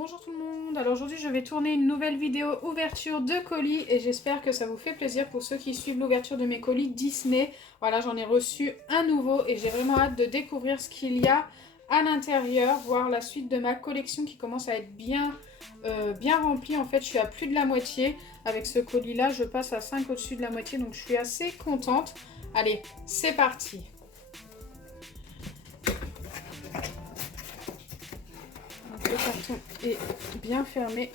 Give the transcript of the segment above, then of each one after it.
Bonjour tout le monde, alors aujourd'hui je vais tourner une nouvelle vidéo ouverture de colis et j'espère que ça vous fait plaisir pour ceux qui suivent l'ouverture de mes colis Disney. Voilà, j'en ai reçu un nouveau et j'ai vraiment hâte de découvrir ce qu'il y a à l'intérieur, voir la suite de ma collection qui commence à être bien remplie. En fait, je suis à plus de la moitié. Avec ce colis là, je passe à 5 au-dessus de la moitié, donc je suis assez contente. Allez, c'est parti! Le carton est bien fermé.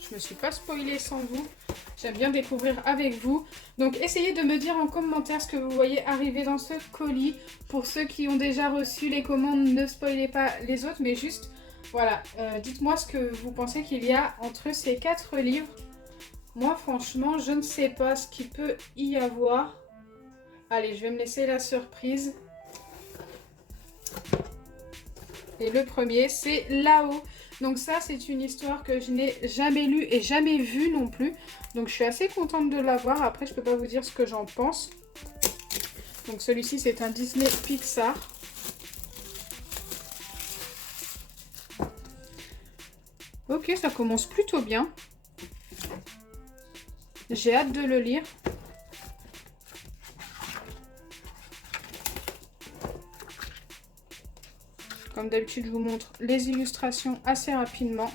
Je me suis pas spoilée sans vous. J'aime bien découvrir avec vous. Donc essayez de me dire en commentaire ce que vous voyez arriver dans ce colis. Pour ceux qui ont déjà reçu les commandes, ne spoilez pas les autres, mais juste, voilà, dites-moi ce que vous pensez qu'il y a entre ces 4 livres. Moi, franchement, je ne sais pas ce qu'il peut y avoir. Allez, je vais me laisser la surprise. Et le premier, c'est Là-haut. Donc ça, c'est une histoire que je n'ai jamais lue et jamais vue non plus. Donc je suis assez contente de l'avoir. Après, je peux pas vous dire ce que j'en pense. Donc celui-ci, c'est un Disney Pixar. Ok, ça commence plutôt bien. J'ai hâte de le lire. Comme d'habitude, je vous montre les illustrations assez rapidement.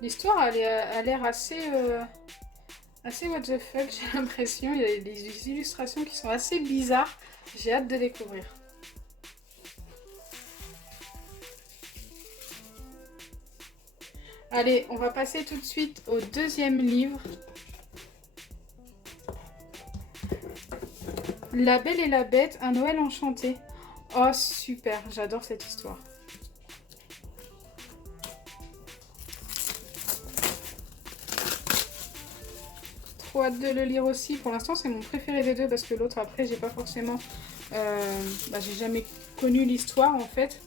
L'histoire a l'air assez what the fuck, j'ai l'impression. Il y a des illustrations qui sont assez bizarres. J'ai hâte de découvrir. Allez, on va passer tout de suite au deuxième livre. La Belle et la Bête, un Noël enchanté. Oh super, j'adore cette histoire. Trop hâte de le lire aussi. Pour l'instant, c'est mon préféré des deux parce que l'autre, après, j'ai pas forcément... j'ai jamais connu l'histoire en fait.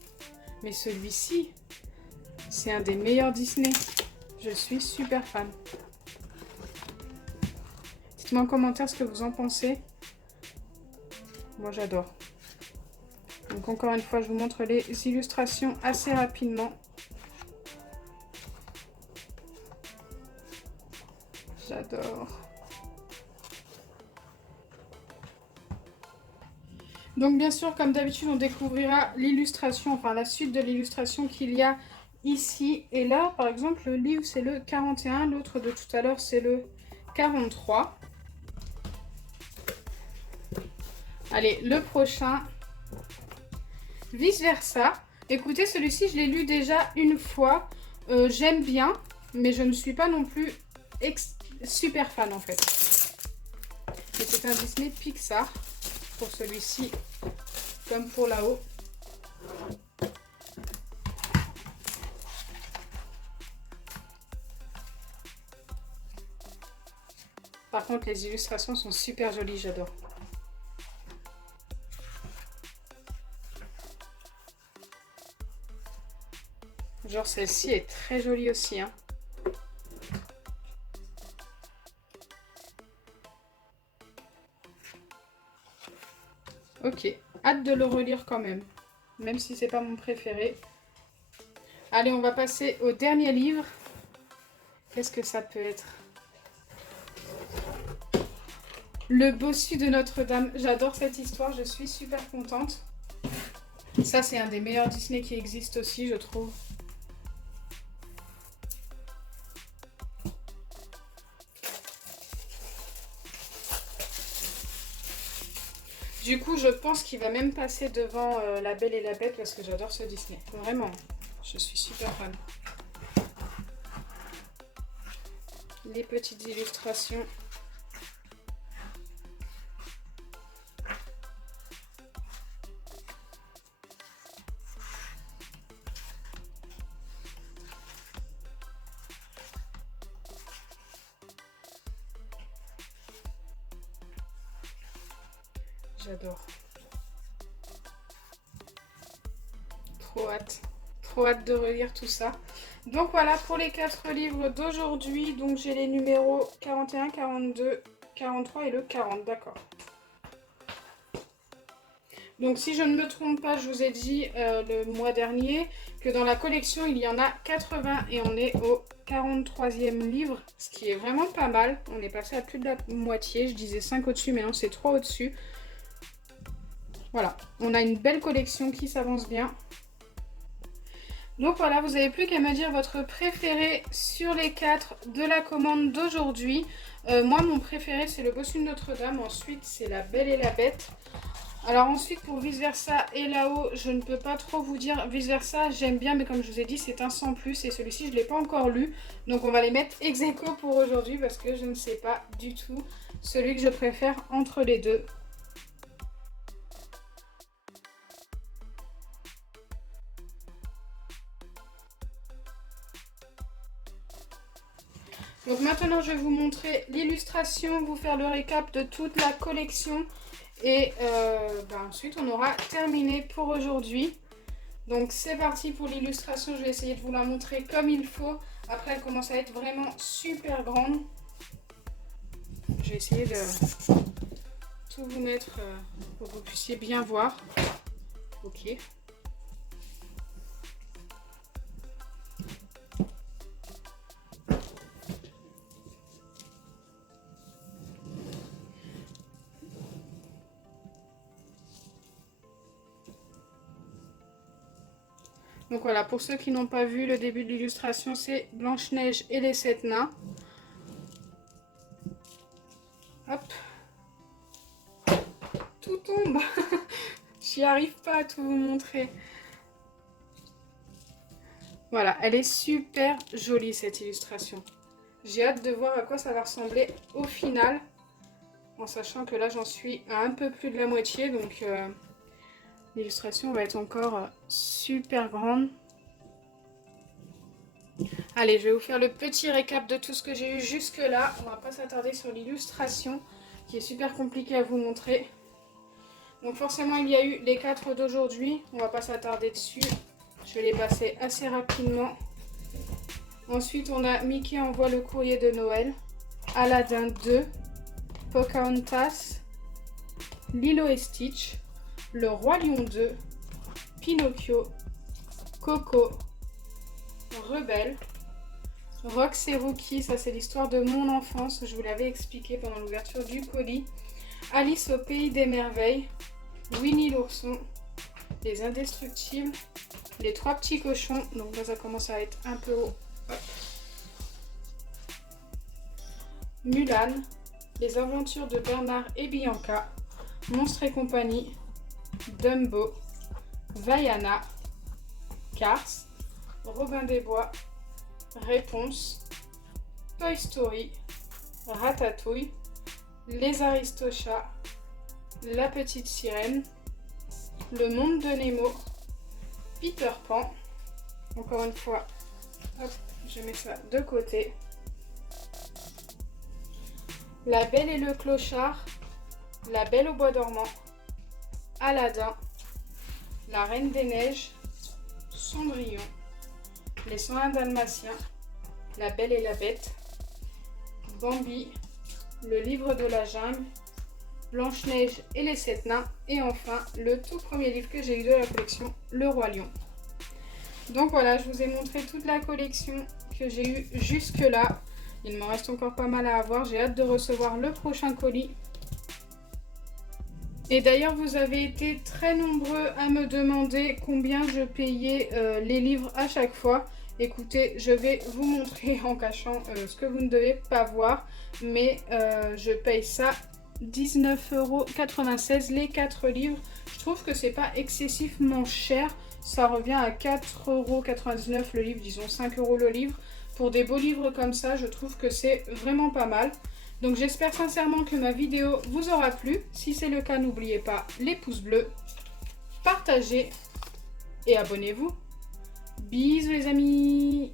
Mais celui-ci, c'est un des meilleurs Disney. Je suis super fan. Dites-moi en commentaire ce que vous en pensez. Moi, j'adore. Donc, encore une fois, je vous montre les illustrations assez rapidement. J'adore. Donc, bien sûr, comme d'habitude, on découvrira l'illustration, enfin la suite de l'illustration qu'il y a ici et là. Par exemple, le livre, c'est le 41. L'autre de tout à l'heure, c'est le 43. Allez, le prochain, vice versa. Écoutez, celui-ci, je l'ai lu déjà une fois. J'aime bien, mais je ne suis pas non plus super fan en fait. Et c'est un Disney Pixar pour celui-ci, comme pour Là-haut. Par contre, les illustrations sont super jolies, j'adore. Genre celle-ci est très jolie aussi, hein. Ok, hâte de le relire quand même, même si c'est pas mon préféré. Allez, on va passer au dernier livre. Qu'est-ce que ça peut être? Le bossu de Notre-Dame. J'adore cette histoire, je suis super contente. Ça, c'est un des meilleurs Disney qui existe aussi, je trouve. Du coup, je pense qu'il va même passer devant La Belle et la Bête parce que j'adore ce Disney. Vraiment, je suis super fan. Les petites illustrations. J'adore. Trop hâte de relire tout ça. Donc voilà pour les 4 livres d'aujourd'hui. Donc j'ai les numéros 41, 42, 43 et le 40, d'accord. Donc si je ne me trompe pas, je vous ai dit le mois dernier que dans la collection il y en a 80 et on est au 43e livre, ce qui est vraiment pas mal. On est passé à plus de la moitié, je disais 5 au-dessus mais non c'est 3 au-dessus. Voilà, on a une belle collection qui s'avance bien. Donc voilà, vous n'avez plus qu'à me dire votre préféré sur les 4 de la commande d'aujourd'hui. Moi, mon préféré, c'est le Bossu de Notre-Dame. Ensuite, c'est La Belle et la Bête. Alors ensuite, pour Vice Versa et là-haut, je ne peux pas trop vous dire. Vice Versa, j'aime bien, mais comme je vous ai dit, c'est un sans plus. Et celui-ci, je ne l'ai pas encore lu. Donc on va les mettre ex aequo pour aujourd'hui parce que je ne sais pas du tout celui que je préfère entre les deux. Donc maintenant je vais vous montrer l'illustration, vous faire le récap de toute la collection et ensuite on aura terminé pour aujourd'hui. Donc c'est parti pour l'illustration, je vais essayer de vous la montrer comme il faut. Après elle commence à être vraiment super grande. Je vais essayer de tout vous mettre pour que vous puissiez bien voir. Ok. Donc voilà, pour ceux qui n'ont pas vu le début de l'illustration, c'est Blanche-Neige et les 7 nains. Hop. Tout tombe. J'y arrive pas à tout vous montrer. Voilà, elle est super jolie cette illustration. J'ai hâte de voir à quoi ça va ressembler au final. En sachant que là j'en suis à un peu plus de la moitié, donc l'illustration va être encore super grande. Allez, je vais vous faire le petit récap de tout ce que j'ai eu jusque là. On va pas s'attarder sur l'illustration qui est super compliquée à vous montrer. Donc forcément il y a eu les 4 d'aujourd'hui. On va pas s'attarder dessus. Je vais les passer assez rapidement. Ensuite on a Mickey envoie le courrier de Noël, Aladdin 2, Pocahontas, Lilo et Stitch, Le Roi Lion 2, Pinocchio, Coco, Rebelle, Rox et Rookie, ça c'est l'histoire de mon enfance, je vous l'avais expliqué pendant l'ouverture du colis, Alice au pays des merveilles, Winnie l'ourson, Les Indestructibles, Les Trois petits cochons, donc là ça commence à être un peu haut. Hop. Mulan, Les aventures de Bernard et Bianca, Monstres et compagnie, Dumbo, Vaiana, Cars, Robin des Bois, Réponse, Toy Story, Ratatouille, Les Aristochats, La Petite Sirène, Le Monde de Nemo, Peter Pan, encore une fois, hop, je mets ça de côté, La Belle et le Clochard, La Belle au Bois dormant, Aladdin, La Reine des Neiges, Cendrillon, Les 101 Dalmatiens, La Belle et la Bête, Bambi, Le Livre de la Jungle, Blanche-Neige et les 7 nains, et enfin le tout premier livre que j'ai eu de la collection, Le Roi Lion. Donc voilà, je vous ai montré toute la collection que j'ai eue jusque là. Il m'en reste encore pas mal à avoir, j'ai hâte de recevoir le prochain colis. Et d'ailleurs, vous avez été très nombreux à me demander combien je payais les livres à chaque fois. Écoutez, je vais vous montrer en cachant ce que vous ne devez pas voir. Mais je paye ça 19,96 € les 4 livres. Je trouve que c'est pas excessivement cher. Ça revient à 4,99 € le livre, disons 5 € le livre. Pour des beaux livres comme ça, je trouve que c'est vraiment pas mal. Donc j'espère sincèrement que ma vidéo vous aura plu. Si c'est le cas, n'oubliez pas les pouces bleus, partagez et abonnez-vous. Bisous les amis!